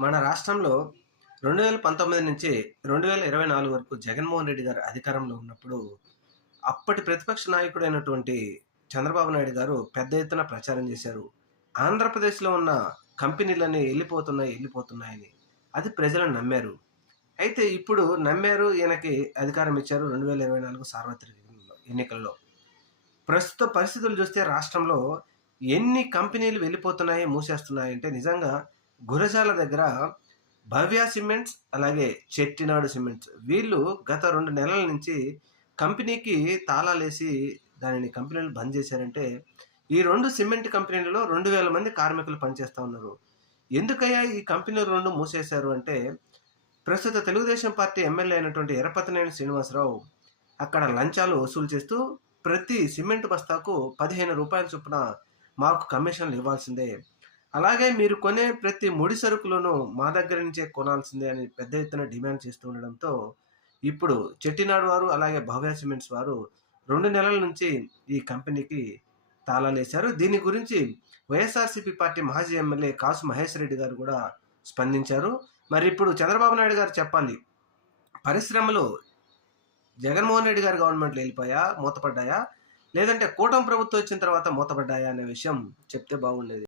మన రాష్ట్రంలో రెండు వేల పంతొమ్మిది నుంచి రెండు వేల ఇరవై నాలుగు వరకు జగన్మోహన్ రెడ్డి గారు అధికారంలో ఉన్నప్పుడు అప్పటి ప్రతిపక్ష నాయకుడైనటువంటి చంద్రబాబు నాయుడు గారు పెద్ద ఎత్తున ప్రచారం చేశారు. ఆంధ్రప్రదేశ్లో ఉన్న కంపెనీలన్నీ వెళ్ళిపోతున్నాయి వెళ్ళిపోతున్నాయని అది ప్రజలు నమ్మారు. అయితే ఇప్పుడు నమ్మారు ఈయనకి అధికారం ఇచ్చారు రెండు వేల ఇరవై నాలుగు సార్వత్రిక ఎన్నికల్లో. ప్రస్తుత పరిస్థితులు చూస్తే రాష్ట్రంలో ఎన్ని కంపెనీలు వెళ్ళిపోతున్నాయి మూసేస్తున్నాయి అంటే నిజంగా గురజాల దగ్గర భవ్య సిమెంట్స్ అలాగే చెట్టినాడు సిమెంట్స్. వీళ్ళు గత రెండు నెలల నుంచి కంపెనీకి తాళాలేసి దానిని కంపెనీలు బంద్ చేశారంటే ఈ రెండు సిమెంట్ కంపెనీలలో రెండు వేల మంది కార్మికులు పనిచేస్తూ ఉన్నారు. ఎందుకయ్యా ఈ కంపెనీలు రెండు మూసేశారు అంటే ప్రస్తుత తెలుగుదేశం పార్టీ ఎమ్మెల్యే అయినటువంటి ఎర్రపతినేని శ్రీనివాసరావు అక్కడ లంచాలు వసూలు చేస్తూ ప్రతి సిమెంట్ బస్తాకు పదిహేను రూపాయల చొప్పున మాకు కమిషన్లు ఇవ్వాల్సిందే. అలాగే మీరు కొనే ప్రతి ముడి సరుకులను మా దగ్గర నుంచే కొనాల్సిందే అని పెద్ద ఎత్తున డిమాండ్ చేస్తూ ఉండడంతో ఇప్పుడు చెట్టినాడు వారు అలాగే భవ్య సిమెంట్స్ వారు రెండు నెలల నుంచి ఈ కంపెనీకి తాళాలేశారు. దీని గురించి వైఎస్ఆర్సీపీ పార్టీ మాజీ ఎమ్మెల్యే కాసు మహేష్ రెడ్డి గారు కూడా స్పందించారు. మరి ఇప్పుడు చంద్రబాబు నాయుడు గారు చెప్పాలి పరిశ్రమలు జగన్మోహన్ రెడ్డి గారి గవర్నమెంట్లో వెళ్ళిపోయా మూతపడ్డాయా? లేదంటే కూటమి ప్రభుత్వం వచ్చిన తర్వాత మూతపడ్డాయా అనే విషయం చెప్తే బాగుండేది.